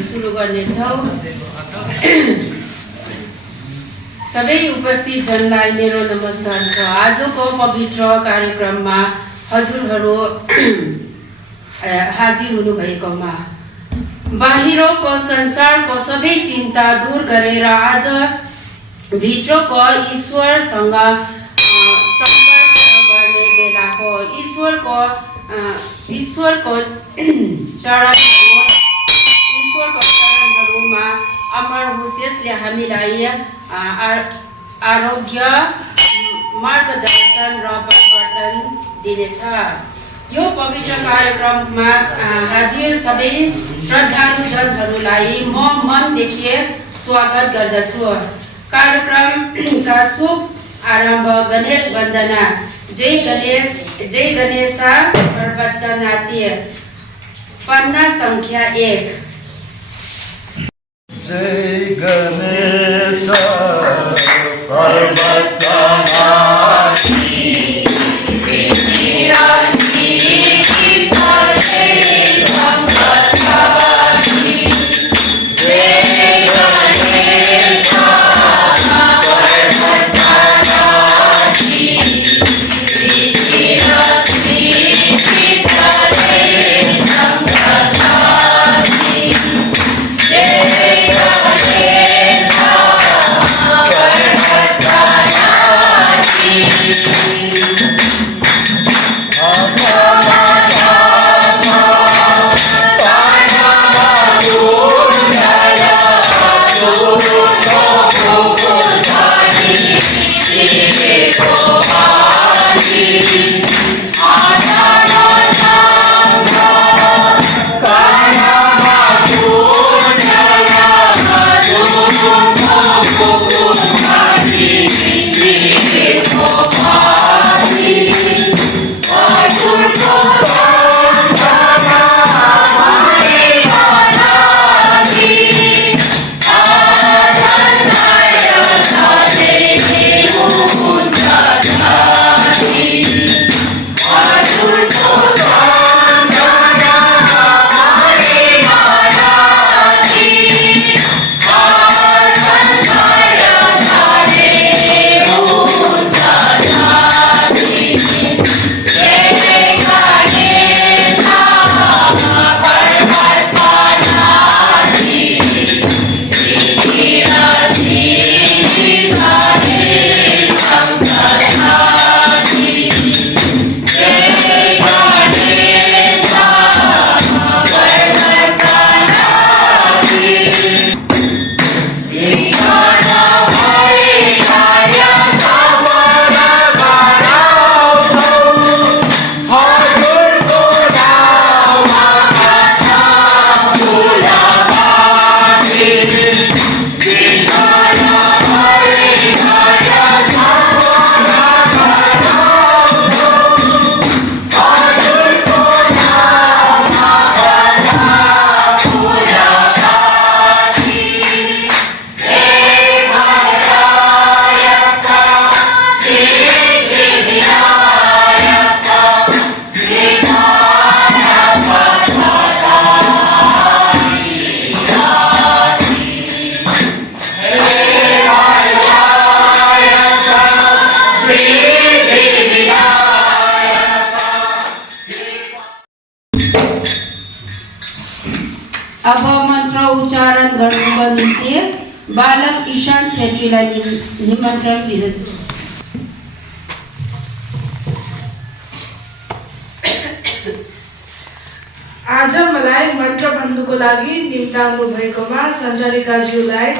सुरु गर्नेछौँ। सबै उपस्थित जनलाई मेरो नमस्कार छ। आजको पवित्र कार्यक्रममा हजुरहरू हाजिर हुनुभएकोमा बाहिरको संसारको सबै चिन्ता दूर गरेर आज भित्रको ईश्वरसँग सम्पर्क गर्ने बेला हो। ईश्वरको चरणहरूमा अमर होस्। यसले हामीलाई आरोग्य, मार्गदर्शन र परिवर्तन दिनेछ। यो पवित्र कार्यक्रममा हाजिर सबै श्रद्धालुजनहरूलाई म मनदेखि स्वागत गर्दछु। कार्यक्रमका शुभ आरम्भ गणेश वन्दना। जय गणेश पर्वतका नाति। पन्ना संख्या 1। जय गणेश पर्वतका नाति। अब मन्त्र उच्चारण गर्नुको निम्ति बालक ईशान छेत्रीलाई निमन्त्रण दिँदछु। आज मलाई मन्त्र भन्नुको लागि निम्ताउनु भएकोमा सञ्चालिकाज्यूलाई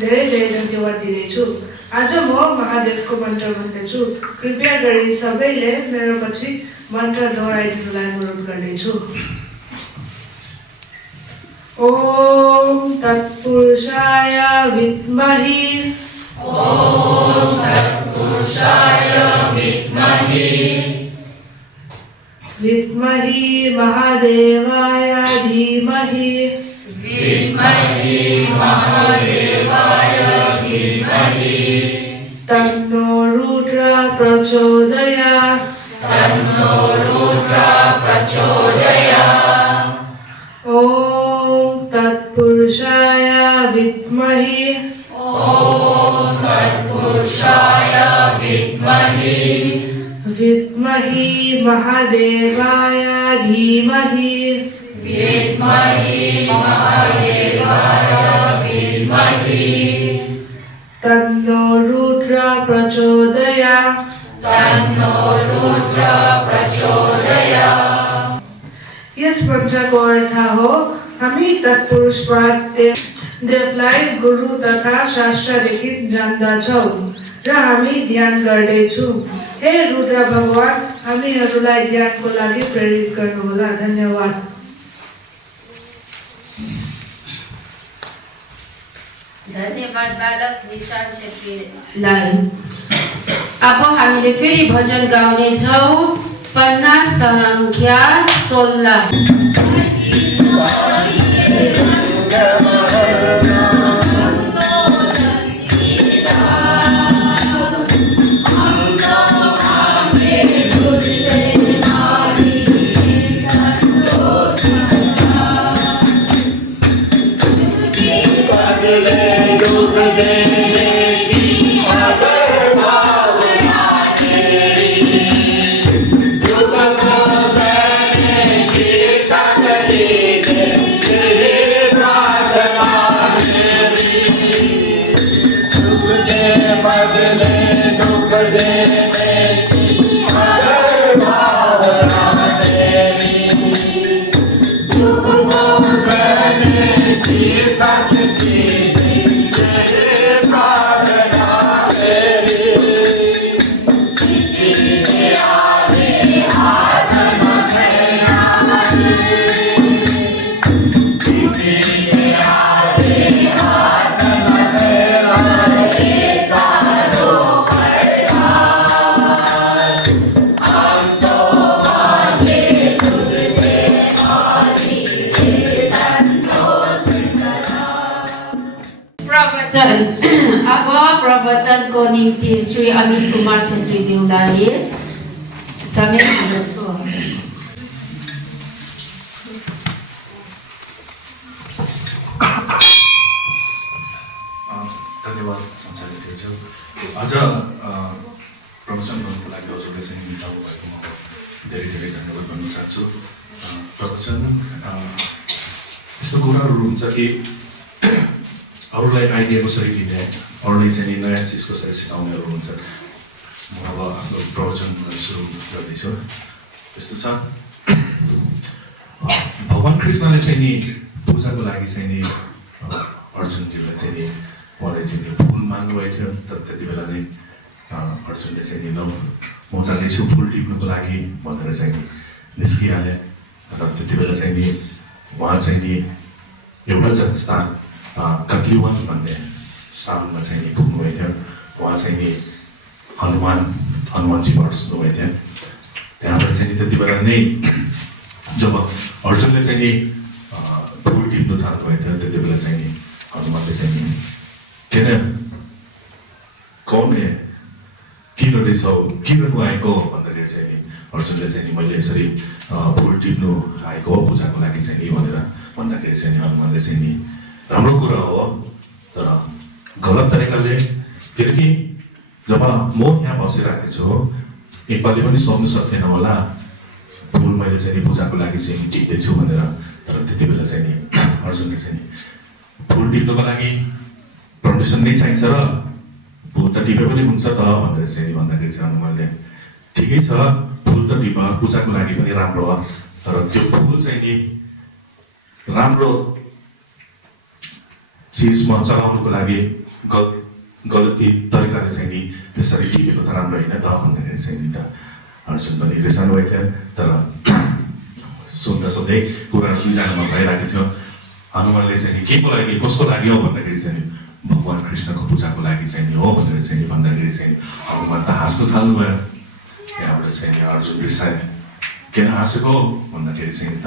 धेरै धेरै धन्यवाद दिनेछु। आज म महादेवको मन्त्र भन्नेछु। कृपया गरी सबैले मेरो पछि मन्त्र दोहोऱ्याइदिनुलाई अनुरोध गर्नेछु। ओम तत्पुरुषाय विद्महे विद्महे महादेवाय धीमहि तन्नो रुद्र प्रचोदयात् ॐ तत्पुरुषाय विद्महे विद्महे महादेवाय धीमहि तन्नो रुद्र प्रचोदयात् यस मन्त्रको अर्थ हो हामी तत्पुरुषवाद देवलाई गुरु तथा शास्त्रदेखि जान्दछौँ र हामी ध्यान गर्दैछौँ। हे रुद्र भगवान, हामीहरूलाई ध्यानको लागि प्रेरित गर्नुहोला। धन्यवाद। धन्यवाद बालक निशान छेत्रीलाई। अब हामीले फेरि भजन गाउने छौँ। पन्ना संख्या 16। अब प्रवचनको निम्ति श्री अमित कुमार छेत्रीज्यूलाई समय दिन्छु। धन्यवाद सञ्चालकज्यू। आज प्रवचन गर्नुको लागि हजुरले चाहिँ मिलाउनु भएकोमा धेरै धेरै धन्यवाद भन्न चाहन्छु। प्रवचन यस्तो कुराहरू हुन्छ कि अरूलाई आइडिया कसरी दिने, अरूले चाहिँ नयाँ चिज कसरी सिकाउनेहरू हुन्छ। म अब आफ्नो प्रवचन सुरु गर्दैछु। यस्तो छ, भगवान् कृष्णले चाहिँ नि पूजाको लागि चाहिँ नि अर्जुनजीलाई चाहिँ नि उहाँले चाहिँ नि फुल माग्नुभएको थियो। तर त्यति बेला नै अर्जुनले चाहिँ नि म जाँदैछु फुल टिप्नुको लागि भनेर चाहिँ नि निस्किहाले। तर त्यति बेला चाहिँ नि उहाँ चाहिँ नि एउटा स्थान कत्लिवन भन्ने स्थानमा चाहिँ नि पुग्नुभएको थियो। उहाँ चाहिँ नि हनुमानजी बस्नुभएको थियो। त्यहाँबाट चाहिँ नि त्यति बेला नै जब अर्जुनले चाहिँ नि फुल टिप्नु थाल्नुभएको थियो, त्यति बेला चाहिँ नि हनुमानले चाहिँ नि किन कौन के गर्दैछौ, के गर्नु आएको भन्दाखेरि चाहिँ नि अर्जुनले चाहिँ नि मैले यसरी फुल टिप्नु आएको हो पूजाको लागि चाहिँ नि भनेर भन्दाखेरि चाहिँ नि हनुमानले चाहिँ नि राम्रो कुरा हो, तर गलत तरिकाले, किनकि जब म यहाँ बसिरहेको छु एकपालि पनि सोच्नु सक्दैन होला फुल मैले चाहिँ नि पूजाको लागि चाहिँ नि टिप्दैछु भनेर। तर त्यति बेला चाहिँ नि अर्जुनले चाहिँ नि फुल टिप्नुको लागि पर्मिसन नै चाहिन्छ र फुल त टिपे पनि हुन्छ त भनेर चाहिँ नि भन्दाखेरि चाहिँ हनुमानले ठिकै छ फुल त टिप, पूजाको लागि पनि राम्रो हो, तर त्यो फुल चाहिँ नि राम्रो चिजमा चलाउनुको लागि गलती तरिकाले चाहिँ नि त्यसरी टिपेको त राम्रो होइन त भन्दाखेरि चाहिँ नि त अर्जुन पनि रिसाउनु भएको थियो। तर सुन्दा सुन्दै कुराहरू दुईजनामा भइरहेको थियो। हनुमानले चाहिँ नि के को लागि कसको लागि हो भन्दाखेरि चाहिँ नि भगवान् कृष्णको पूजाको लागि चाहिँ नि हो भनेर चाहिँ नि भन्दाखेरि चाहिँ हनुमान त हाँस्नु थाल्नुभयो। त्यहाँबाट चाहिँ नि अर्जुन रिसाए, किन हाँसेको भन्दाखेरि चाहिँ त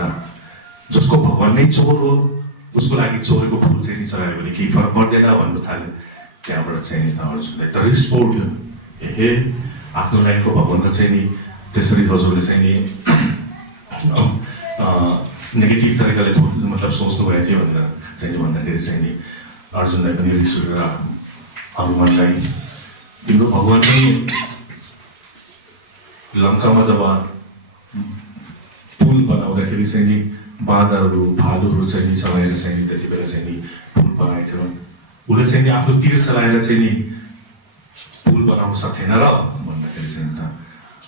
जसको भगवान् नै चोर हो उसको लागि चोरेको फुल चाहिँ नि चढायो भने केही फरक पर्दैन भन्नु थाल्यो। त्यहाँबाट चाहिँ नि अर्जुनलाई त रिस उठ्यो, ए आफ्नो लाइनको भगवान्को चाहिँ नि त्यसरी हजुरले चाहिँ नि नेगेटिभ तरिकाले मतलब सोच्नु भएको थियो भनेर चाहिँ नि भन्दाखेरि चाहिँ नि अर्जुनलाई पनि रिस उठेर हनुमानलाई तिम्रो भगवान् पनि लङ्कामा जब पुल बनाउँदाखेरि चाहिँ नि बाँदरहरू भालुहरू चाहिँ नि चलाएर चाहिँ नि त्यति बेला चाहिँ नि पुल बनाएको थियो। उसले चाहिँ नि आफ्नो तीर चलाएर चाहिँ नि पुल बनाउन सकेन र भन्दाखेरि चाहिँ त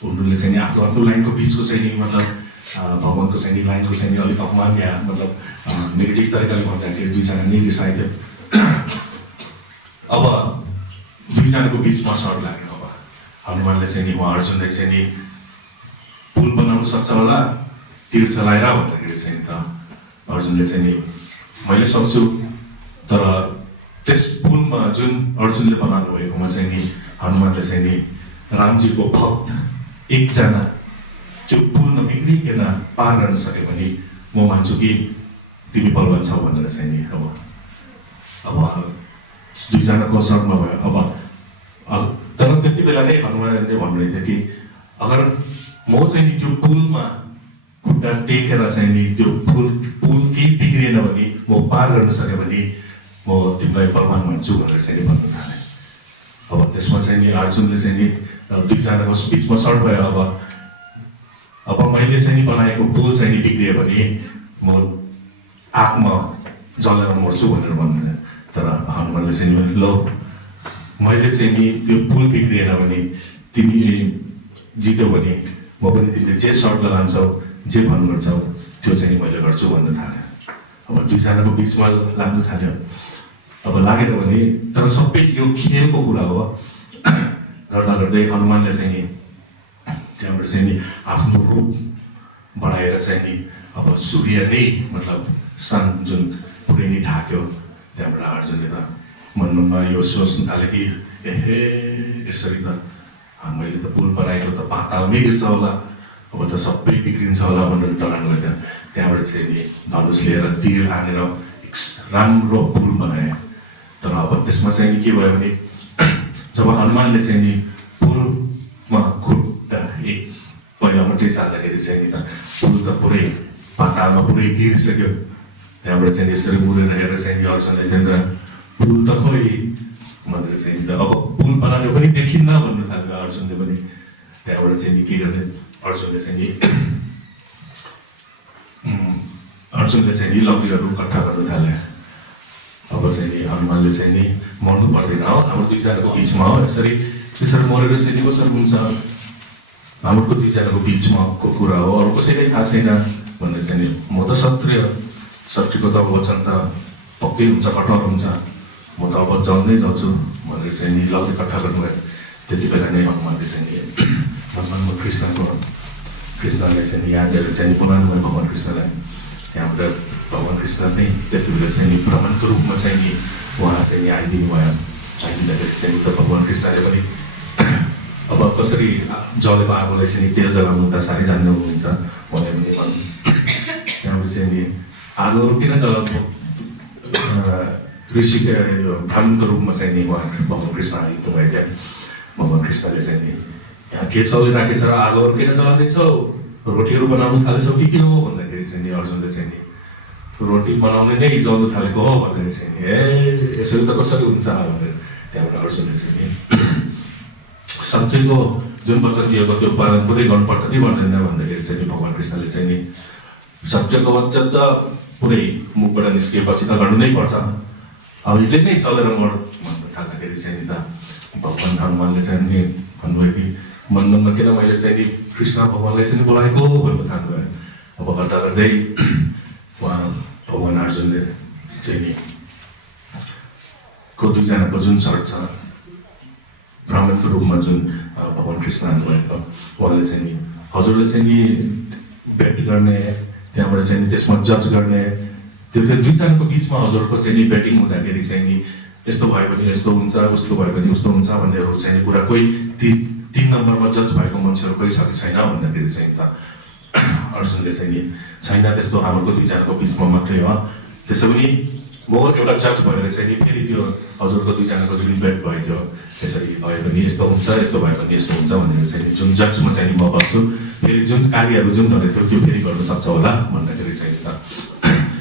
उनीहरूले चाहिँ नि आफ्नो लाइनको बिचको चाहिँ नि मतलब भगवान्को चाहिँ नि लाइनको चाहिँ नि अलिक अपमान या मतलब नेगेटिभ तरिकाले भन्दाखेरि दुईजना नै रिसाइदियो। अब दुईजनाको बिचमा सर लाग्यो। अब हनुमानले चाहिँ नि उहाँ अर्जुनलाई चाहिँ नि पुल बनाउनु सक्छ होला तीर चलाएर भन्दाखेरि चाहिँ त अर्जुनले चाहिँ नि मैले सक्छु, तर त्यस पुलमा जुन अर्जुनले बनाउनु भएकोमा चाहिँ नि हनुमानले चाहिँ नि रामजीको भक्त एकजना त्यो पुल नबिग्रिकन पार गर्न सक्यो भने म मान्छु कि तिमी बलवान छौ भनेर चाहिँ नि अब दुईजनाको सर्टमा भयो। अब तर त्यति बेला नै हनुमानले भन्नुहुन्थ्यो कि अगर म चाहिँ नि त्यो पुलमा खुट्टा टेकेर चाहिँ नि त्यो पुल केही बिग्रिएन भने म पार गर्न सक्यो भने म तिमीलाई बलवान भन्छु भनेर चाहिँ नि भन्नु थालेँ। अब त्यसमा चाहिँ नि अर्जुनले चाहिँ नि दुईजनाको बिचमा सर्ट भयो। अब मैले चाहिँ नि बनाएको पुल चाहिँ नि बिग्रियो भने म आगमा जलेर मर्छु भनेर भन्दैन। तर हनुमानले चाहिँ नि ल मैले चाहिँ नि त्यो पुल बिग्रिएन भने तिमी जित्यो भने म पनि तिमीले जे सर्ट लान्छौ जे भन्नुपर्छौ त्यो चाहिँ नि मैले गर्छु भन्न थाल्यो। अब दुईजनाको बिचमा लाग्नु थाल्यो। अब लागेन भने तर सबै यो खेलको कुरा हो। गर्दा गर्दै हनुमानले चाहिँ नि त्यहाँबाट चाहिँ नि आफ्नो रूप बढाएर चाहिँ नि अब सूर्य नै मतलब सन जुन पुरै नै ढाक्यो। त्यहाँबाट अर्जुनले त मनमा यो सोच्नु थाल्यो कि ए यसरी त मैले त पुल बनाएको त पातालमै गिर्छ होला, अब त सबै बिग्रिन्छ होला भनेर डराउनु गयो। त्यहाँबाट चाहिँ नि धनुष लिएर तीर हानेर राम्रो पुल बनाए। तर अब त्यसमा चाहिँ नि के भयो भने जब हनुमानले चाहिँ नि पुलमा खुट्टा एक पहिला मात्रै चाल्दाखेरि चाहिँ नि त पुल त पुरै पातालमा पुरै गिरिसक्यो। त्यहाँबाट चाहिँ यसरी उडेर हेरेर चाहिँ नि अर्जुनले चाहिँ त पुल त खोइ भनेर चाहिँ नि त अब पुल बनाउने पनि देखिन्न भन्नु थाल्यो अर्जुनले पनि। त्यहाँबाट चाहिँ नि के गर्ने अर्जुनले चाहिँ नि लकडीहरू इकट्ठा गर्नु थाल्यो। अब चाहिँ नि हनुमानले चाहिँ नि मर्नु पर्दैन हो, हाम्रो दुईजनाको बिचमा हो, त्यसरी मरेर चाहिँ नि कसरी हुन्छ, हाम्रो दुईजनाको बिचमाको कुरा हो, अरू कसैलाई थाहा छैन भनेर चाहिँ नि म त शत्रुको त वचन त पक्कै हुन्छ, कठोर हुन्छ, म त अब जाउँदै जान्छु भनेर चाहिँ नि लग्न इकट्ठा गर्नुभयो। त्यति बेला नै हनुमानले चाहिँ नि भगवान् कृष्णलाई चाहिँ नि याद गरेर चाहिँ नि बोलाउनु भयो भगवान् कृष्णलाई। त्यहाँबाट भगवान् कृष्ण नै त्यति बेला चाहिँ नि ब्राह्मणको रूपमा चाहिँ नि उहाँ चाहिँ नि आइदिनु भयो। आइदिँदाखेरि चाहिँ त भगवान् कृष्णले पनि अब कसरी जलेको आगोलाई चाहिँ नि तेल जलाउनु त साह्रै जान्नुहुन्छ भने पनि त्यहाँबाट चाहिँ नि आगोहरू किन जलाउनु ऋषिको ब्राह्मणको रूपमा चाहिँ नि उहाँ भगवान् कृष्ण आइदिनु भयो। त्यहाँ भगवान् कृष्णले चाहिँ नि यहाँ के चलिरहेको छ र आगोहरू किन जलाउँदैछौ, रोटीहरू बनाउनु थालेछौ कि के हो भन्दाखेरि चाहिँ नि अर्जुनले चाहिँ नि रोटी बनाउने नै जल्नु थालेको हो भन्दाखेरि चाहिँ नि ए यसरी त कसरी हुन्छ भनेर त्यहाँबाट अर्जुनले चाहिँ नि शत्रुको जुन वचन दिएको त्यो पालन पुरै गर्नुपर्छ कि भन्दैन भन्दाखेरि चाहिँ नि भगवान् कृष्णले चाहिँ नि सत्यको वचन त पुरै मुखबाट निस्किएपछि त गर्नु नै पर्छ, अब यसले नै चलेर मर भन्नु थाल्दाखेरि चाहिँ नि त भगवान् हनुमानले चाहिँ नि भन्नुभयो कि मनमा किन मैले चाहिँ नि कृष्ण भगवान्लाई चाहिँ बोलाएको भन्नु थाल्नुभयो। अब गर्दा गर्दै उहाँ भगवान् अर्जुनले चाहिँ नि को दुईजनाको जुन सर्ट छ ब्राह्मणको रूपमा जुन भगवान् कृष्ण आउनुभएको उहाँले चाहिँ नि हजुरले चाहिँ नि भेट गर्ने, त्यहाँबाट चाहिँ नि त्यसमा जज गर्ने, त्यो दुईजनाको बिचमा हजुरको चाहिँ नि ब्याटिङ हुँदाखेरि चाहिँ नि यस्तो भयो भने यस्तो हुन्छ, उस्तो भयो भने उस्तो हुन्छ भन्नेहरू चाहिँ कुरा कोही तीन नम्बरमा जज भएको मान्छेहरू कोही छ कि छैन भन्दाखेरि चाहिँ त अर्जुनले चाहिँ नि छैन, त्यस्तो हाम्रो दुईजनाको बिचमा मात्रै हो। त्यसो पनि म एउटा जज भएर चाहिँ नि फेरि त्यो हजुरको दुईजनाको जुन बेट भयो त्यो यसरी भयो भने यस्तो हुन्छ, यस्तो भयो भने यस्तो हुन्छ भनेर चाहिँ नि जुन जजमा चाहिँ म बस्छु, फेरि जुन कार्यहरू जुन भनेको थियो त्यो फेरि गर्न सक्छ होला भन्दाखेरि चाहिँ त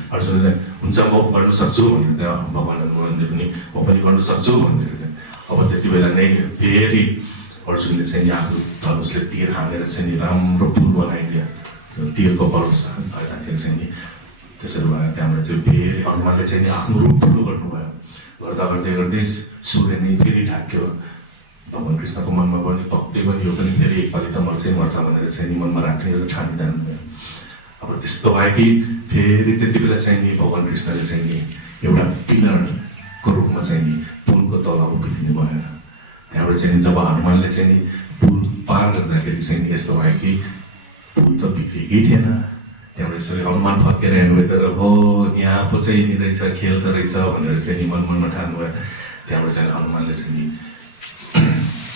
अर्जुनले हुन्छ म गर्न सक्छु भनेर भगवान्हरूले पनि म पनि गर्न सक्छु भनेर अब त्यति बेला नै फेरि अर्जुनले चाहिँ नि आफ्नो धनुषले तीर हानेर चाहिँ नि राम्रो पुल बनाइदियो। त्यो तीरको वर्षा गर्दाखेरि चाहिँ नि त्यसरी भयो। त्यहाँबाट चाहिँ फेरि हनुमानले चाहिँ नि आफ्नो रूप ठुलो गर्नुभयो। गर्दा गर्दै गर्दै सूर्य नै फेरि ढाक्यो। भगवान् कृष्णको मनमा पनि पक्कै पनि यो पनि फेरि एकपालि त मर्छ भनेर चाहिँ नि मनमा राख्ने ठानिरहनु भयो। अब त्यस्तो भयो कि फेरि त्यति बेला चाहिँ नि भगवान् कृष्णले चाहिँ नि एउटा पिलरको रूपमा चाहिँ नि पुलको तल उभिदिनु भयो। त्यहाँबाट चाहिँ नि जब हनुमानले चाहिँ नि पुल पार गर्दाखेरि चाहिँ नि यस्तो भयो कि पुल त बिग्रेकै थिएन। त्यहाँबाट यसरी हनुमान फर्केर हेर्नुभयो, हो यहाँ पो चाहिँ नि रहेछ, खेल त रहेछ भनेर चाहिँ नि मनमा ठान्नुभयो। त्यहाँबाट चाहिँ हनुमानले चाहिँ नि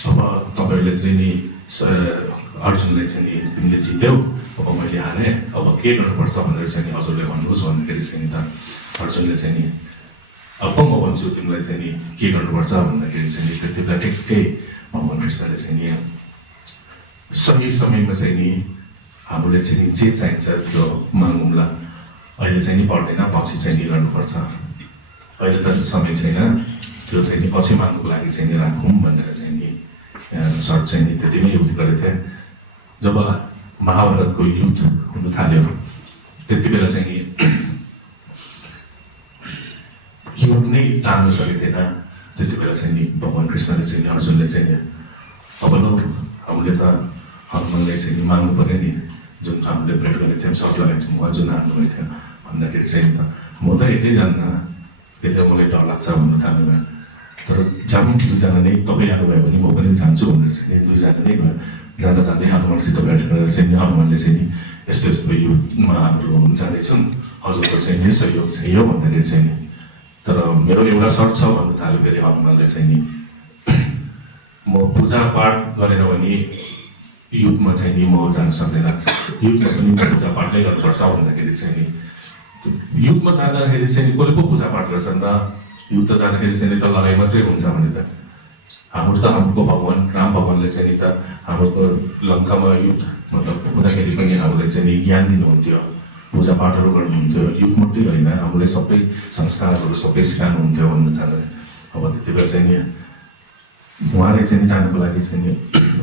अब तपाईँहरूले चाहिँ नि अर्जुनले चाहिँ नि तिमीले जित्यौ, अब मैले हालेँ, अब के गर्नुपर्छ भनेर चाहिँ नि हजुरले भन्नुहोस् भन्दाखेरि चाहिँ नि त अर्जुनले चाहिँ नि अब म भन्छु तिमीलाई चाहिँ नि के गर्नुपर्छ भन्दाखेरि चाहिँ नि त्यति बेला ठिक्कै भगवान् कृष्णले चाहिँ नि सही समयमा चाहिँ नि हामीले चाहिँ नि जे चाहिन्छ त्यो मागौँला, अहिले चाहिँ नि पर्दैन, पछि चाहिँ नि गर्नुपर्छ, अहिले त समय छैन, त्यो चाहिँ नि पछि माग्नुको लागि चाहिँ नि राखौँ भनेर चाहिँ नि सर्ट चाहिँ नि त्यति नै युद्ध गरेको थिएँ। जब महाभारतको युद्ध हुन थाल्यो त्यति बेला चाहिँ नि युद्ध नै टार्न सकेको थिएन। त्यति बेला चाहिँ नि भगवान् कृष्णले चाहिँ नि अर्जुनले चाहिँ नि अब ल हामीले त हनुमानलाई चाहिँ नि माग्नु पऱ्यो नि, जुन हामीले भेट गरेको थियौँ सर्ट लगाएको थियौँ उहाँ जुन हाल्नुभएको थियो भन्दाखेरि चाहिँ नि त म त एक्लै जान्न, त्यति मलाई डर लाग्छ भन्नु थाल्नु। तर जाउँ दुईजना नै, तपाईँ आउनुभयो भने म पनि जान्छु भनेर चाहिँ नि दुईजना नै भयो। जाँदा जाँदै हनुमानसित भेट गरेर चाहिँ नि हनुमानले चाहिँ नि यस्तो यस्तो युद्धमा हाम्रो जाँदैछौँ, हजुरको चाहिँ नि सहयोग चाहिँ हो भन्दाखेरि चाहिँ नि, तर मेरो एउटा सर्ट छ भन्नु थाल्यो फेरि हनुमानले चाहिँ नि म पूजापाठ गरेर भने युद्धमा चाहिँ नि म जान सक्दैन, युद्धमा पनि पूजापाठै गर्नुपर्छ भन्दाखेरि चाहिँ नि युद्धमा जाँदाखेरि चाहिँ नि कसले पो पूजापाठ गर्छन् र युद्ध जाँदाखेरि चाहिँ नि त लडाइँ मात्रै हुन्छ भने त हाम्रो त हाम्रो भगवान् राम भगवान्ले चाहिँ नि त हाम्रो लङ्कामा युद्ध मतलब हुँदाखेरि पनि हामीलाई चाहिँ नि ज्ञान दिनुहुन्थ्यो, पूजापाठहरू गर्नुहुन्थ्यो, युद्ध मात्रै होइन हामीलाई सबै संस्कारहरू सबै सिकाउनुहुन्थ्यो भन्नु थाल्यो। अब त्यति बेला चाहिँ नि उहाँले चाहिँ जानुको लागि चाहिँ नि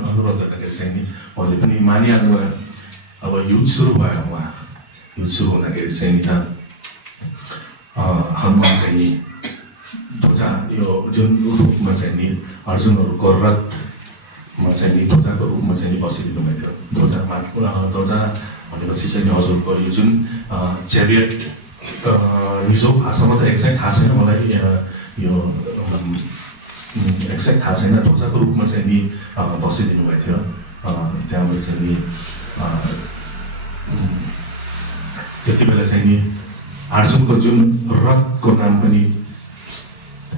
अनुरोध गर्दाखेरि चाहिँ नि उहाँले पनि मानिहाल्नु भयो। अब युद्ध सुरु भयो, उहाँ युद्ध सुरु हुँदाखेरि चाहिँ नि त हनुमान चाहिँ नि ध्वजा यो जुन रूपमा चाहिँ नि अर्जुनहरूको रथमा चाहिँ नि ध्वजाको रूपमा चाहिँ नि बसिदिनु भएको थियो। ध्वजा भनेपछि चाहिँ नि हजुरको यो जुन च्यारियट रिजर्भ भाषामा त एक्ज्याक्ट थाहा छैन मलाई, यो एक्ज्याक्ट थाहा छैन, ध्वजाको रूपमा चाहिँ नि बसिदिनु भएको थियो। त्यहाँबाट चाहिँ नि त्यति बेला चाहिँ नि अर्जुनको जुन रथको नाम पनि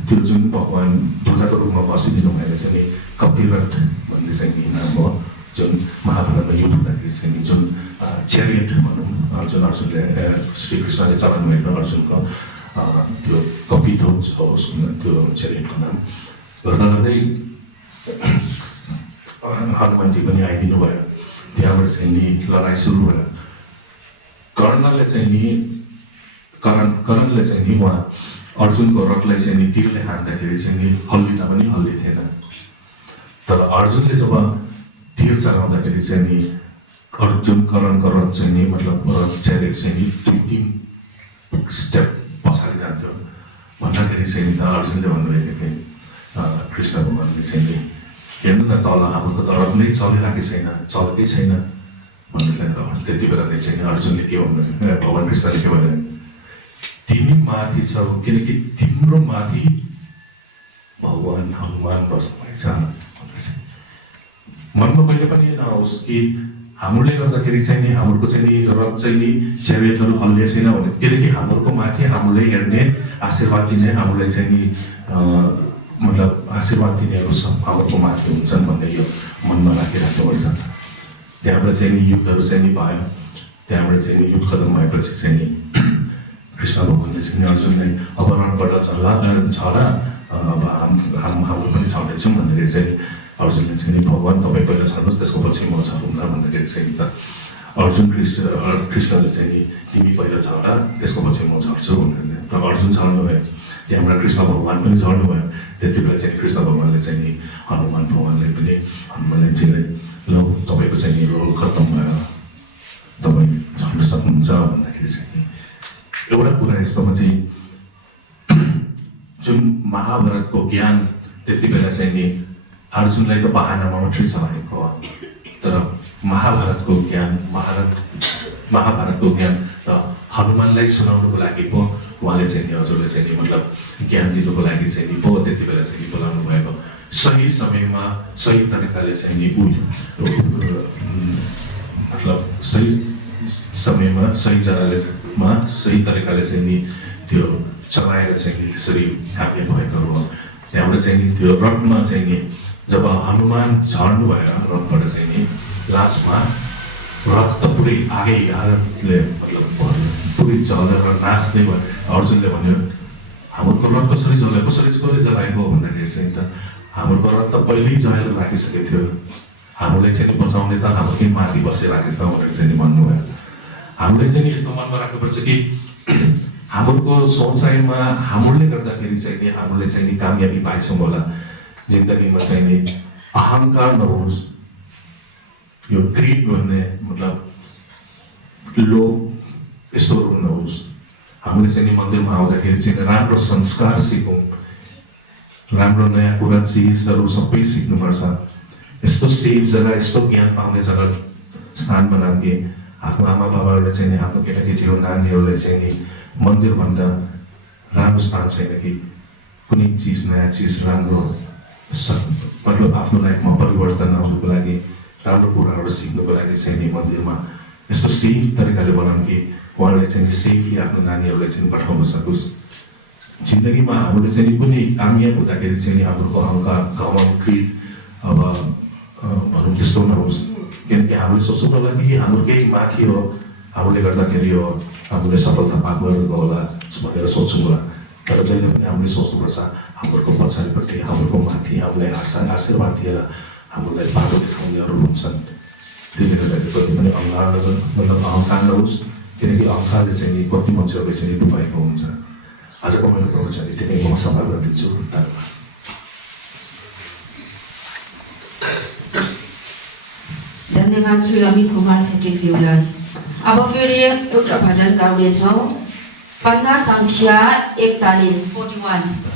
त्यो जुन भगवान् ध्वजाको रूपमा बसिदिनु भएको चाहिँ नि कपिरथ भन्ने चाहिँ नि नाम हो। जुन महाभारतमा युद्ध हुँदाखेरि चाहिँ नि जुन च्यारियट भनौँ जुन अर्जुनले श्रीकृष्णले चलाउनु भएको अर्जुनको त्यो कपिध्वज हो उसको त्यो च्यारियटको नाम। गर्दा गर्दै हनुमानजी पनि आइदिनु भयो। त्यहाँबाट चाहिँ नि लडाइँ सुरु भयो। कर्णले चाहिँ नि करणले चाहिँ नि उहाँ अर्जुनको रथलाई चाहिँ नि तीरले हान्दाखेरि चाहिँ नि हल्लिँदा पनि हल्ली थिएन। तर अर्जुनले जब तीर चलाउँदाखेरि चाहिँ नि करणको रथ चाहिँ नि मतलब रथ च्यारियट चाहिँ नि 2-3 स्टेप पछाडि जान्थ्यो। भन्दाखेरि चाहिँ नि अर्जुनले भन्नुभएको थियो कृष्ण भगवान्ले चाहिँ नि हेर्नु न तल हाम्रो त रथ नै चलिरहेकै छैन, चलेकै छैन भन्नुभयो। त्यति बेला चाहिँ नि अर्जुनले के भन्नुभयो, भगवान् कृष्णले के भन्यो, तिमी माथि छौ किनकि तिम्रो माथि भगवान् हनुमान बस्नुभएछ। मनमा कहिले पनि नहोस् कि हाम्रोले गर्दाखेरि चाहिँ नि हाम्रो चाहिँ नि रग चाहिँ नि सेवेटहरू हल्ले छैन भने किनकि हाम्रो माथि हामीले हेर्ने आशीर्वाद दिने हामीलाई चाहिँ नि मतलब आशीर्वाद दिनेहरू सब हाम्रो माथि हुन्छन् भन्ने यो मनमा राखिराख्नुपर्छ। त्यहाँबाट चाहिँ नि युद्धहरू चाहिँ नि भयो। त्यहाँबाट चाहिँ नि युद्ध खतम भएपछि चाहिँ नि कृष्ण भगवान्ले चाहिँ नि अर्जुनलाई अपहरणबाट छला अब हाम्रो पनि छाउँदैछौँ भन्दाखेरि चाहिँ अर्जुनले चाहिँ नि भगवान् तपाईँ पहिला छर्नुहोस् त्यसको पछि म छर्नुला भन्दाखेरि चाहिँ नि त अर्जुन कृष्णले चाहिँ नि तिमी पहिला छर्ला त्यसको पछि म छर्छु भन्दाखेरि र अर्जुन छर्नु भयो। त्यहाँबाट कृष्ण भगवान् पनि झर्नु भयो। त्यति बेला चाहिँ कृष्ण भगवान्ले चाहिँ नि हनुमान भगवान्ले पनि हनुमानलाई चाहिँ ल तपाईँको चाहिँ नि रोल खत्तम भयो तपाईँ झर्न सक्नुहुन्छ भन्दाखेरि चाहिँ नि एउटा कुरा यस्तोमा चाहिँ जुन महाभारतको ज्ञान त्यति बेला चाहिँ नि अर्जुनलाई त बहानामा मात्रै चलाएको हो तर महाभारतको ज्ञान महाभारतको ज्ञान त हनुमानलाई सुनाउनुको लागि पो उहाँले चाहिँ नि हजुरले चाहिँ नि मतलब ज्ञान दिनुको लागि चाहिँ नि पो त्यति बेला चाहिँ नि बोलाउनु भएको। सही समयमा सही तरिकाले चाहिँ नि मतलब सही समयमा सही जग्गामा सही तरिकाले चाहिँ नि त्यो चलाएर चाहिँ नि त्यसरी काम्य भएकोहरू हो। त्यहाँबाट चाहिँ नि त्यो रथमा चाहिँ नि जब हनुमान झर्नु भयो रथबाट चाहिँ नि लास्टमा रथ त पुरै आगैले मतलब पुरै जलेर नाच्ने भयो। अर्जुनले भन्यो हाम्रो रथ कसरी जलायो कसरी जलाएको भन्दाखेरि चाहिँ त हाम्रो रथ त पहिल्यै जलेर राखिसकेको थियो हामीलाई चाहिँ बचाउने त हाम्रो माथि बसिराखेको छ भनेर चाहिँ भन्नुभयो। हामीले चाहिँ यस्तो मनमा राख्नुपर्छ कि हाम्रो सोचाइमा हामीले गर्दाखेरि चाहिँ नि हामीले चाहिँ नि कामयाबी पाइछौँ होला जिन्दगीमा चाहिँ नि अहङ्कार नहोस् यो ग्रीड भन्ने मतलब लोभ यस्तोहरू नहोस्। हामीले चाहिँ नि मन्दिरमा आउँदाखेरि चाहिँ राम्रो संस्कार सिकौँ राम्रो नयाँ कुरा चिजहरू सबै सिक्नुपर्छ। यस्तो सेफ जग्गा यस्तो ज्ञान पाउने जग्गा स्थानमा लागि आफ्नो आमा बाबाहरूले चाहिँ नि आफ्नो केटाकेटीहरू नानीहरूले चाहिँ नि मन्दिरभन्दा राम्रो स्थान छैन कि कुनै चिज नयाँ चिज राम्रो मतलब आफ्नो लाइफमा परिवर्तन आउनुको लागि राम्रो कुराहरू सिक्नुको लागि चाहिँ नि मन्दिरमा यस्तो सेफ तरिकाले बनाउनु कि उहाँहरूले चाहिँ सेफली आफ्नो नानीहरूलाई चाहिँ पठाउन सकोस्। जिन्दगीमा हामीले चाहिँ कुनै कामयाब हुँदाखेरि चाहिँ नि हाम्रो अहङ्कार घमण्ड अब भनौँ त्यस्तो नहोस् किनकि हामीले सोच्नु होला कि हाम्रो केही माथि हो हामीले गर्दाखेरि हो हामीले सफलता पाएको होला भनेर सोच्छौँ होला तर जहिले पनि हामीले सोच्नुपर्छ हाम्रो पछाडिपट्टि हाम्रो माथि हामीलाई आशीर्वाद दिएर हामीलाई बाटो देखाउनेहरू हुन्छन्। त्यसले गर्दाखेरि कति पनि अहङ्कार नहोस् किनकि अहङ्कारले चाहिँ नि कति मान्छेहरूले चाहिँ डुबाएको हुन्छ। आजको मेरो प्रवचन यति नै म सफा गरिदिन्छु। धन्यवाद श्री अमित कुमार छेत्रीज्यूलाई। अब फेरि एउटा भजन गाउनेछौँ पन्ना सङ्ख्या 41।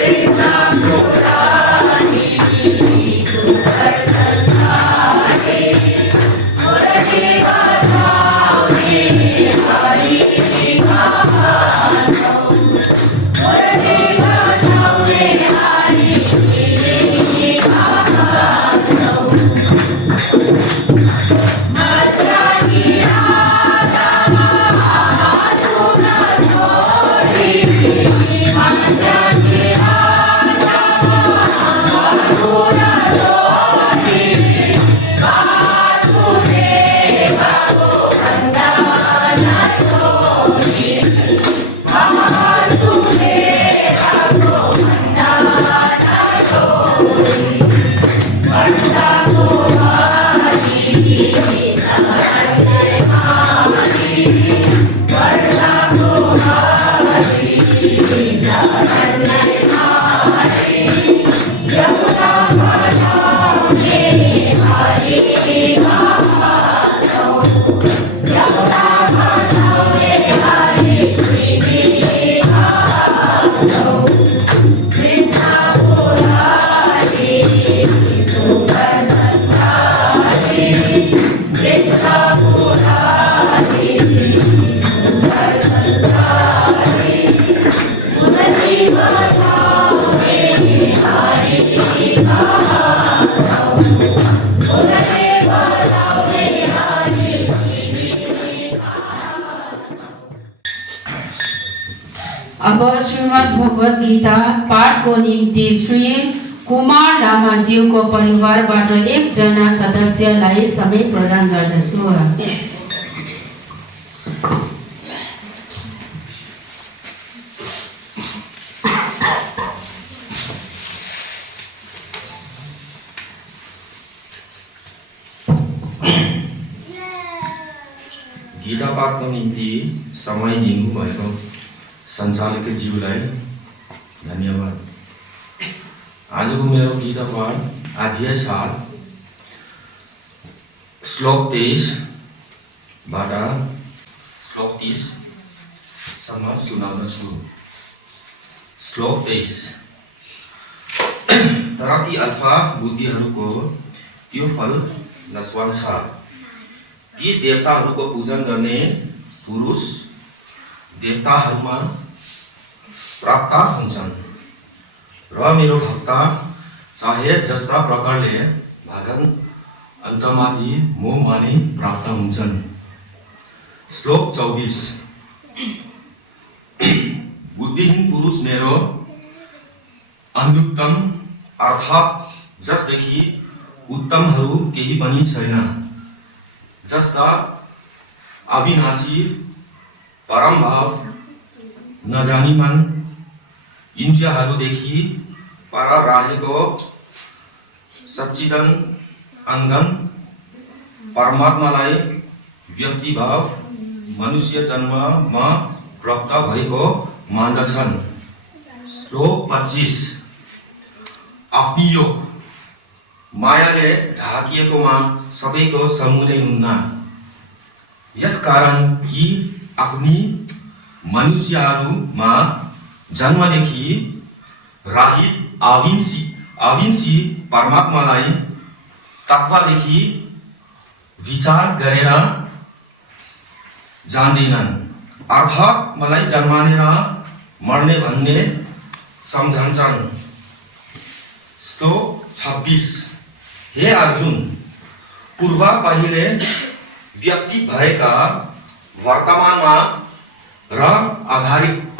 Krishna भगवत गीता पाठको निम्ति श्री कुमार लामाज्यूको परिवारबाट एकजना सदस्यलाई समय प्रदान गर्दछु। गीता पाठको निम्ति समय दिनुभएको सञ्चालकज्यूलाई धन्यवाद। आजको मेरो गीता पाठ अध्याय 7 श्लोक 23 बाट श्लोक 30 सम्म सुनाउँदछु। श्लोक 23। तर ती अल्फा बुद्धिहरूको त्यो फल नश्वर छ। ती देवताहरूको पूजन गर्ने पुरुष देवताहरूमा प्राप्त हुन्छन् र मेरो भक्त चाहे जस्ता प्रकारले भजन अन्तमाथि मोहमा नै प्राप्त हुन्छन्। श्लोक 24। बुद्धिहीन पुरुष मेरो अनुत्तम अर्थात् जसदेखि उत्तमहरू केही पनि छैन, जस्ता अविनाशी परम भाव नजानिमान इन्द्रियहरूदेखि पर रहेको सच्चिदन अङ्गन परमात्मालाई व्यक्तिभाव मनुष्य जन्ममा प्राप्त भएको मान्दछन्। श्लोक 25। आफ्नी योग मायाले ढाकिएकोमा सबैको समूह नै हुन्न। यसकारण कि आफ्नी मनुष्यहरूमा जन्मदेखि रहित अविनाशी परमात्मालाई तत्त्वदेखि विचार गरेर जान्दैनन्, अर्थात् मलाई जन्मानेर मर्ने भन्ने सम्झन्छन्। श्लोक 26। हे अर्जुन, पूर्व पहिले व्यक्ति भएका वर्तमानमा र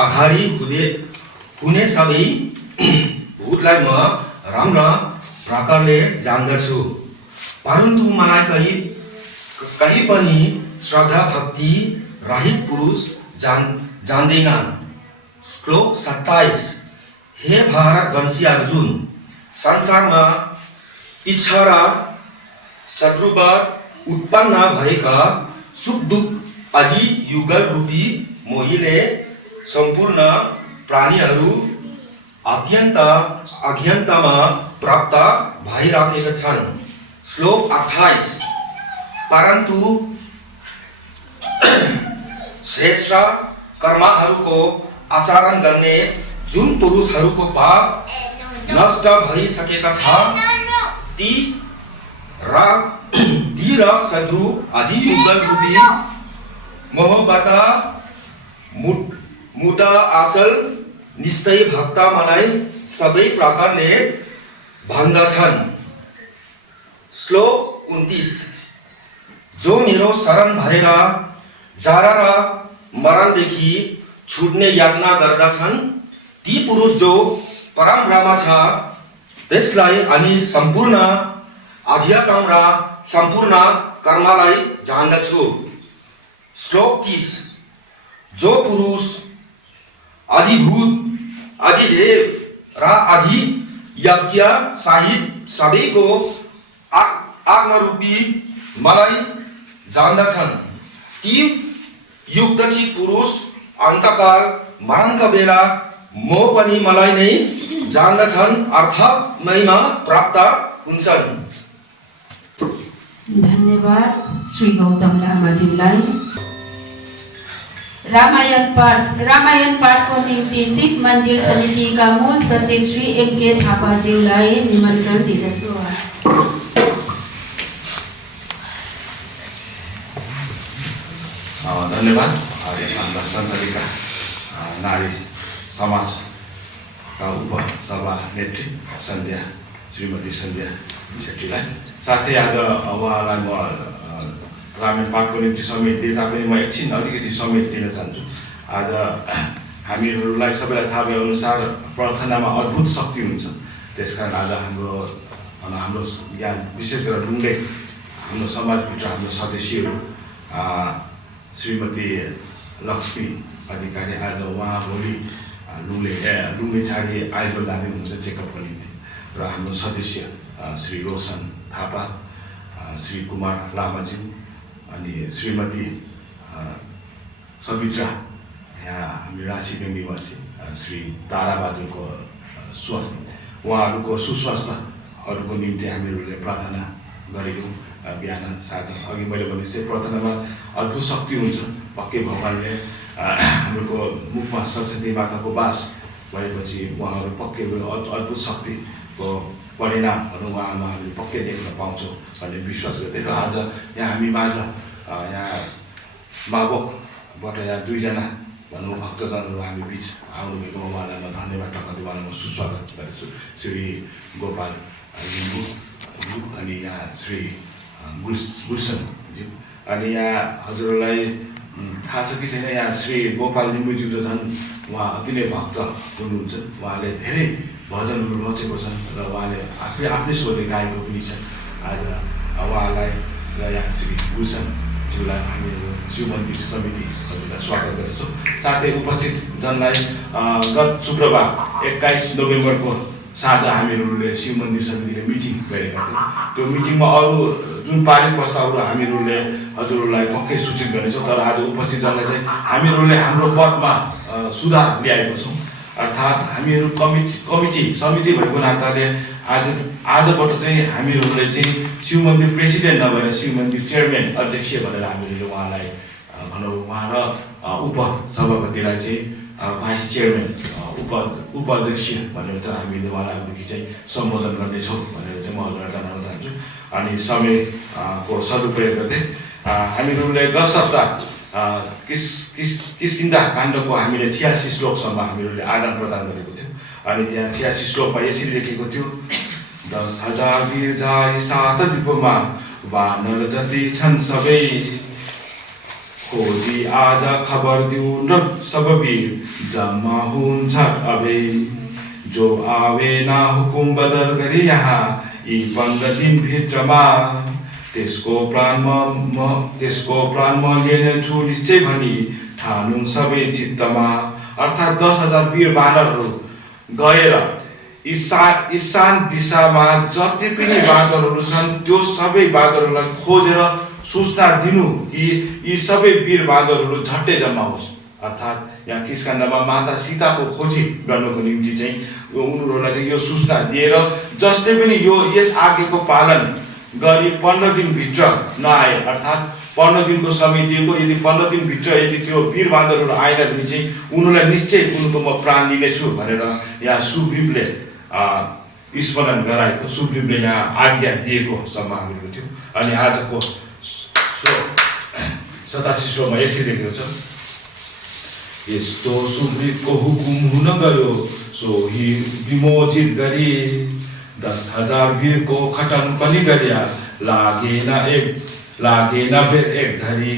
अगाडि हुने सबै भूतलाई म राम्रो प्रकारले जान्दछु, परन्तु मलाई कहीँ पनि श्रद्धा भक्ति रहित पुरुष जान्दैनन्। श्लोक 27। हे भारतवंशी अर्जुन, संसारमा इच्छा र सद्रूपबाट उत्पन्न भएका सुख दुख आदि युगल रूपी मोहीले सम्पूर्ण प्राणीहरू अत्यन्त अज्ञानतामा प्राप्त भइरहेका छन्। श्लोक 28। परन्तु श्रेष्ठ कर्महरूको आचरण गर्ने जुन पुरुषहरूको पाप नष्ट भइसकेका छ, ती र सद्रू आदि युगल रूपी मोहबाट मुक्त आचल निश्चय भक्त मलाई सबै प्रकारले भन्दछन्। श्लोक 29। जो मेरो शरण भएर जरा र मरणदेखि छुट्ने यातना गर्दछन्, ती पुरुष जो परम ब्रह्म छ त्यसलाई अनि सम्पूर्ण अध्यात्म र सम्पूर्ण कर्मलाई जान्दछु। श्लोक 30। जो पुरुष अधिभूत अधिदेव र अधि यज्ञ सहित सबैको आत्मरूपी मलाई जान्दछन्, ती युक्तचित पुरुष अन्तकाल मरणका बेला म पनि मलाई नै जान्दछन्, अर्थात् मैमा प्राप्त हुन्छन्। धन्यवाद श्री गौतम लामाज्यूलाई। रामायण पाठको निम्ति शिव मन्दिर समितिका मूल सचिव श्री M.K. थापाज्यूलाई निमन्त्रण दिँदछु। धन्यवाद। सञ्चालिका नारी समाजका उपसभानेत्री श्रीमती सन्ध्या छेत्रीलाई, साथै आज उहाँलाई म रामायण पाठको निम्ति समेत दिए तापनि म एकछिन अलिकति समेट लिन चाहन्छु। आज हामीहरूलाई सबैलाई थाहा भए अनुसार प्रार्थनामा अद्भुत शक्ति हुन्छ। त्यसकारण आज हाम्रो यहाँ विशेष गरेर लुङ्गे हाम्रो समाजभित्र हाम्रो सदस्यहरू श्रीमती लक्ष्मी अधिकारी आज उहाँ भोलि लुङ्गे छाडी आइजोल जाँदै हुनुहुन्छ चेकअपको निम्ति र हाम्रो सदस्य श्री रोशन थापा, श्री कुमार लामाज्यू अनि श्रीमती सवित्रा यहाँ हामी राशिपेङ निवासी श्री ताराबहादुरको उहाँहरूको सुस्वास्थ्यहरूको निम्ति हामीहरूले प्रार्थना गरेको बिहान साँझ। अघि मैले भने जस्तै प्रार्थनामा अद्भुत शक्ति हुन्छ। पक्कै भगवान्ले हाम्रो मुखमा सरस्वती माताको बास भएपछि उहाँहरू पक्कै अद्भुत शक्तिको परिणामहरू उहाँमा हामीले पक्कै देख्न पाउँछौँ भन्ने विश्वास गर्दै र आज यहाँ हामी माझ यहाँ माबोकबाट यहाँ 2 जना भनौँ भक्तजनहरू हामी बिच आउनुभएको उहाँलाई म धन्यवाद टक्काउँदै उहाँलाई म सुस्वागत गर्छु। श्री गोपाल लिम्बू अनि यहाँ श्री गुलसनज्यू अनि यहाँ हजुरहरूलाई थाहा छ कि छैन, यहाँ श्री गोपाल लिम्बूज्यू त झन् उहाँ अति नै भक्त हुनुहुन्छ। उहाँले धेरै भजनहरू रचेको छन् र उहाँले आफ्नै स्वरले गाएको पनि छन्। आज उहाँलाई र यहाँ श्री गुलसनज्यूलाई हामीहरू शिव मन्दिर समितिहरूलाई स्वागत गर्छौँ। साथै उपस्थित जनलाई गत शुक्रबार 21 नोभेम्बरको साँझ हामीहरूले शिव मन्दिर समितिले मिटिङ गरेका थियौँ। त्यो मिटिङमा अरू जुन पारित प्रस्तावहरू हामीहरूले हजुरहरूलाई पक्कै सूचित गर्नेछौँ। तर आज उपस्थित जनलाई चाहिँ हामीहरूले हाम्रो पदमा सुधार ल्याएको छौँ। अर्थात् हामीहरू समिति भएको नाताले आजबाट चाहिँ हामीहरूले चाहिँ शिव मन्दिर प्रेसिडेन्ट नभएर शिव मन्दिर चेयरम्यान अध्यक्ष भनेर हामीले उहाँलाई भनौँ, उहाँ र उपसभापतिलाई चाहिँ भाइस चेयरम्यान उपाध्यक्ष भनेर चाहिँ हामीले उहाँलाई अघि चाहिँ सम्बोधन गर्नेछौँ भनेर चाहिँ म हजुरलाई जनाउन चाहन्छु। अनि समयको सदुपयोग गर्दै हामीहरूले गत सप्ताह किस्किन्धा काण्डको हामीले 86 श्लोकसम्म हामीहरूले आदान प्रदान गरेको थियौँ। अनि त्यहाँ 86 श्लोकमा यसरी लेखेको थियो, 10,000 वीर जाई 7 दिपमा वानर जति छन् सबै, खोजी आज खबर दिउ न सब वीर जम्मा हुन्छ अबे, जो आवे ना हुकुम बदल गरी यहाँ यी 15 दिन भित्रमा, त्यसको प्राण म लिनेछु निश्चय भनी ठानुन् सबै चित्तमा। अर्थात् 10,000 वीर वानरहरू गएर ईशान दिशामा जति पनि बाँदरहरू छन् त्यो सबै बाँदरहरूलाई खोजेर सूचना दिनु कि यी सबै वीर बाँदरहरू झट्टै जम्मा होस्। अर्थात् यहाँ किस्किन्धामा माता सीताको खोजी गर्नको निम्ति चाहिँ उनीहरूलाई चाहिँ यो सूचना दिएर जसले पनि यस आज्ञाको पालन गरी 15 दिनभित्र नआए, अर्थात् 15 दिनको समय दिएको, यदि 15 दिनभित्र यदि त्यो वीर बाँदरहरू आएन भने चाहिँ उनीहरूलाई निश्चय उनको म प्राण लिनेछु भनेर यहाँ सुग्रीवले स्मरण गराएको, सुग्रीवले यहाँ आज्ञा दिएको सम्म हामीहरू थियो। अनि आजको 87 श्लोकमा यसरी लेखेको छ, यस्तो सुग्रीवको हुकुम हुन गयो सोही विमोचित गरी, 10,000 वीरको खटन पनि गरिया लागेन बेर एक धरी,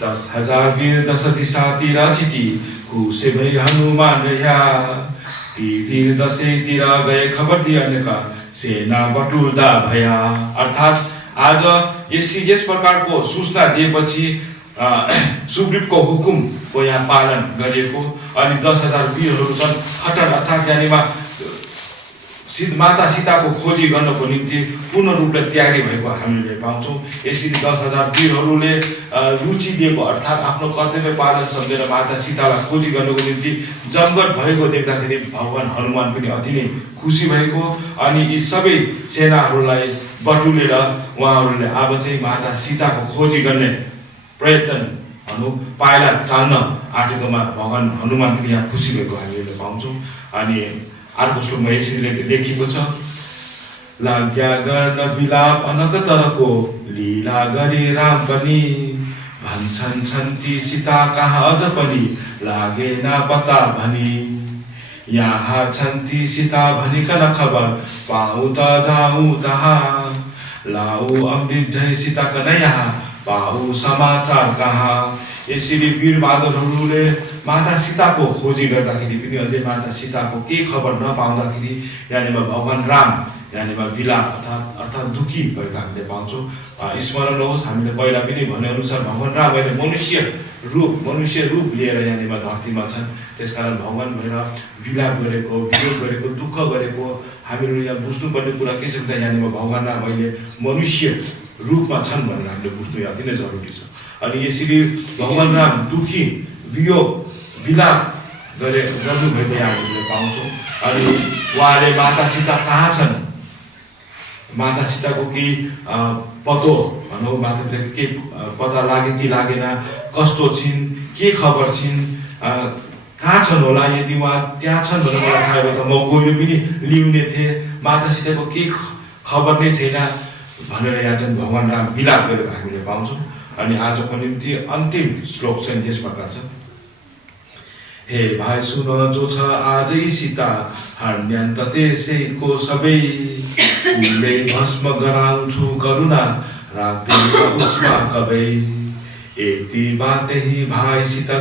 10,000 वीर 10 दिशातिर छिटी खुसे भई हनुमान रह्या, तीर दशैतिर गए खबर दिएका सेना बटुल्दा भया। अर्थात् आज यस प्रकारको सूचना दिएपछि सुग्रीवको हुकुमको यहाँ पालन गरिएको अनि 10,000 वीरहरू छन् खटन, अर्थात् यहाँनिर माता सीताको खोजी गर्नको निम्ति पूर्ण रूपले त्यागी भएको हामीले पाउँछौँ। यसरी 10,000 वीरहरूले रुचि दिएको, अर्थात् आफ्नो कर्तव्य पालन सम्झेर माता सीतालाई खोजी गर्नको निम्ति जमघट भएको देख्दाखेरि भगवान हनुमान पनि अति नै खुसी भएको अनि यी सबै सेनाहरूलाई बटुलेर उहाँहरूले अब चाहिँ माता सीताको खोजी गर्ने प्रयत्न पाइला चाल्न आँटेकोमा भगवान हनुमान पनि यहाँ खुसी भएको हामीले पाउँछौँ। अनि अर्को श्लोकमा यसरी लेखिएको छ, लाग्या गर्न विलाप अनगतरको लीला गरे राम पनि, भन्छन् छन्ती सीता कहाँ अझ पनि लागेन पता भनी, यहाँ छन्ती सीता भनिकन खबर पाऊ त जाऊ तहाँ, लाऊ अमृत झै सीता कन यहाँ पाऊ समाचार कहाँ। यसरी वीर बहादुरहरूले माता सीताको खोजी गर्दाखेरि पनि अझै माता सीताको केही खबर नपाउँदाखेरि यहाँनिर भगवान राम यहाँनिर विलाप अर्थात् दुःखी भएको हामीले पाउँछौँ। स्मरण होस्, हामीले पहिला पनि भनेअनुसार भगवान राम अहिले मनुष्य रूप लिएर यहाँनिर धरतीमा छन्। त्यसकारण भगवान भएर विलाप गरेको, वियोग गरेको, दुःख गरेको हामीहरू यहाँ बुझ्नुपर्ने कुरा के छ भन्दा यहाँनिर भगवान राम अहिले मनुष्य रूपमा छन् भनेर हामीले बुझ्नु अति नै जरुरी छ। अनि यसरी भगवान राम दुःखी, वियोग, विलाप गर्नुभएको यहाँ हामीले पाउँछौँ। अनि उहाँले माता सीता कहाँ छन्, माता सीताको केही पत्तो भनौँ, माता सीताको केही पत्ता लाग्यो कि लागेन, कस्तो छिन्, के खबर छिन्, कहाँ छन् होला, यदि उहाँ त्यहाँ छन् भनेर मलाई थाहा भयो त म गएर पनि ल्याउने थिएँ, माता सीताको केही खबर नै छैन भनेर यहाँ चाहिँ भगवान राम विलाप गरेको हामीले पाउँछौँ। अनि आजको निम्ति अन्तिम श्लोक चाहिँ यस प्रकार छ। हे भाइ सुन जो छ आजै सीता हर्न्यान्त त्यसैको सबै, उसले भस्म गराउँछु करुणा राख्दैन उसमा कबै। यति बात ही भाइ सीता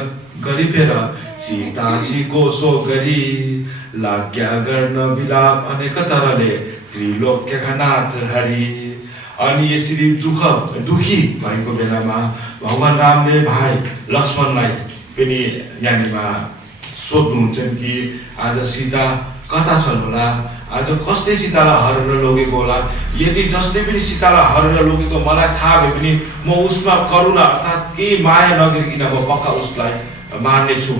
गरी फेर सीताजीको सो गरी, लाग्या गर्न विलाप अनेक तरले त्रिलोक्यका नाथ हरि। अनि यसरी दुखी भएको बेलामा भगवान रामले भाइ लक्ष्मणलाई पनि यहाँनिर सोध्नुहुन्छ कि आज सीता कता छन् होला, आज कसले सीतालाई हरेर लगेको होला, यदि जसले पनि सीतालाई हरेर लगेको मलाई थाहा भए पनि म उसमा करुणा अर्थात् केही माया नगरिकन म पक्का उसलाई मार्नेछु,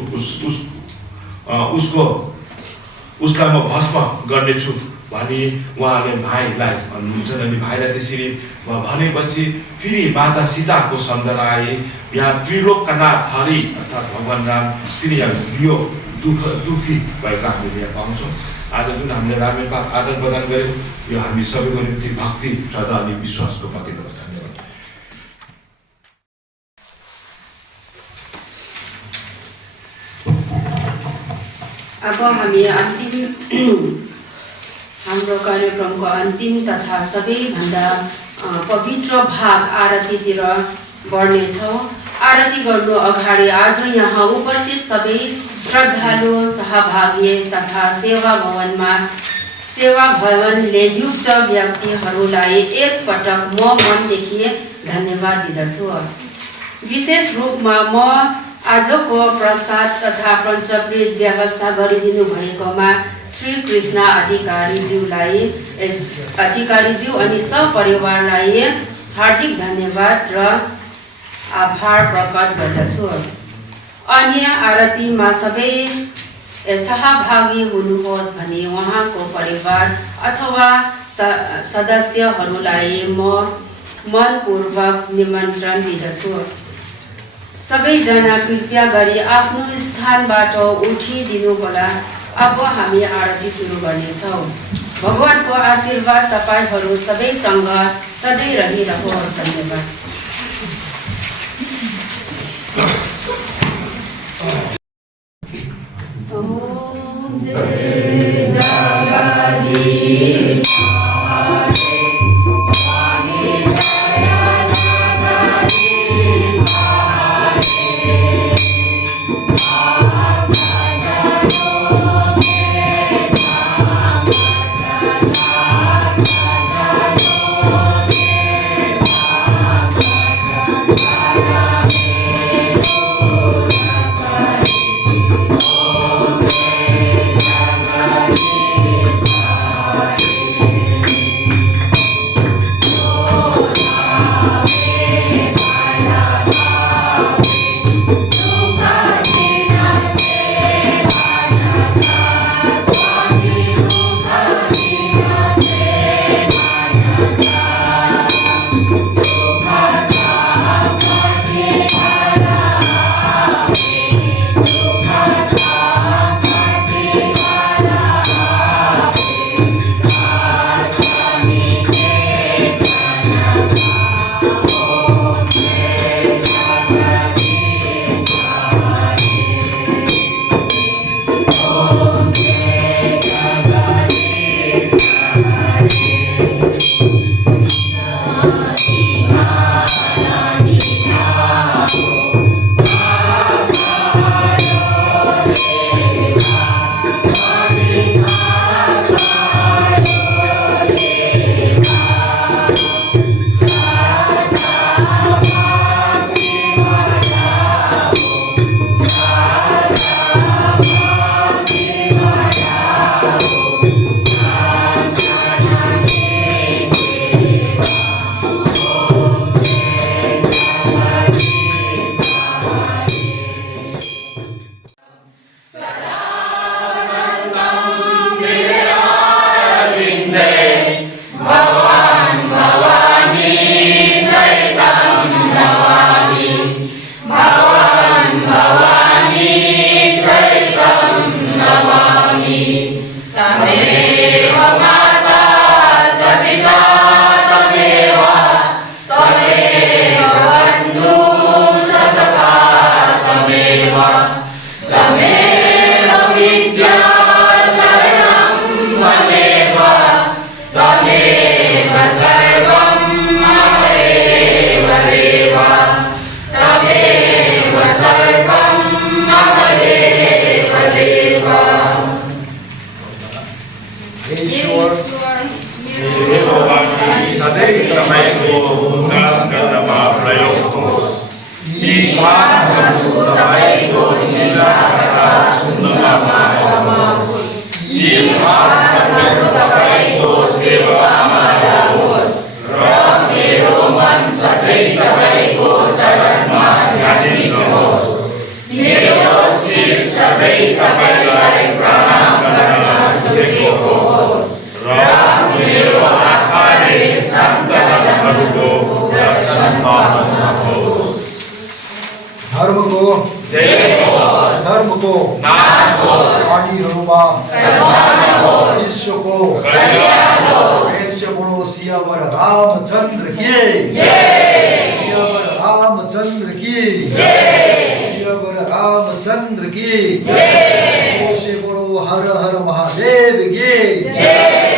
उसलाई म भस्म गर्नेछु भनी उहाँले भाइलाई भन्नुहुन्छ। अनि भाइलाई त्यसरी भनेपछि फेरि माता सीताको सम्झना आए। यहाँ त्रिलोकका नाथ हरि अर्थात् भगवान राम फेरि यो दुःखी भएको हामीले यहाँ पाउँछौँ। आज जुन हामीले रामेपा आदान प्रदान गऱ्यौँ यो हामी सबैको निम्ति भक्ति, श्रद्धा अनि विश्वासको प्रतीक हो। धन्यवाद। अब हामी हाम्रो कार्यक्रमको अन्तिम तथा सबैभन्दा पवित्र भाग आरतीतिर बढ्नेछौँ। आरती गर्नु अगाडि आज यहाँ उपस्थित सबै श्रद्धालु, सहभागी तथा सेवा भवनले युक्त व्यक्तिहरूलाई एकपटक म मनदेखि धन्यवाद दिदछु। विशेष रूपमा म आजको प्रसाद तथा पञ्चमृत व्यवस्था गरिदिनु भएकोमा श्री कृष्ण अधिकारीज्यू अनि सपरिवारलाई हार्दिक धन्यवाद र आभार प्रकट गर्दछु। अन्य आरतीमा सबै सहभागी हुनुहोस् भनी उहाँको परिवार अथवा सदस्यहरूलाई म मनपूर्वक निमन्त्रण दिदछु। सबैजना कृपया गरी आफ्नो स्थानबाट उठिदिनुहोला। अब हामी आरती सुरु गर्नेछौँ। भगवानको आशीर्वाद तपाईहरू सबैसँग सधैँ रहिरहोस्। धन्यवाद। ओम जय जगदीश Hare तमेव माता च पिता तमेव तमेव बन्धुः च सखा तमेव तमेव विद्या शरणं ममेव तमेव सर्वं ममदेव देव तमेव सर्वं ममदेव देव ईश्वर सदैव तपाईँको गुणगान गर्नमा प्रयोग होस् यी पाठहरू तपाईँको लीला कथा सुन्नमा रमोस् यी पाठहरू तपाईँको सेवामा रहोस् र मेरो मन सधैँ तपाईँको चरणमा ध्यानित होस् मेरो शिर सधैँ तपाईँलाई प्रणाम गर्न झुकेको होस् र मेरो आँखाले सन्तजनहरूको दर्शन गर्न सकोस् धर्मको जय होस् धर्मको नाश होस् पार्टीहरूमा सद्भावना होस् विश्वको कल्याण होस् प्रेम से बोलो सियावर रामचंद्र की जय सियावर रामचंद्र की जय सियावर रामचंद्र की जय से बोलो हर हर महादेव की जय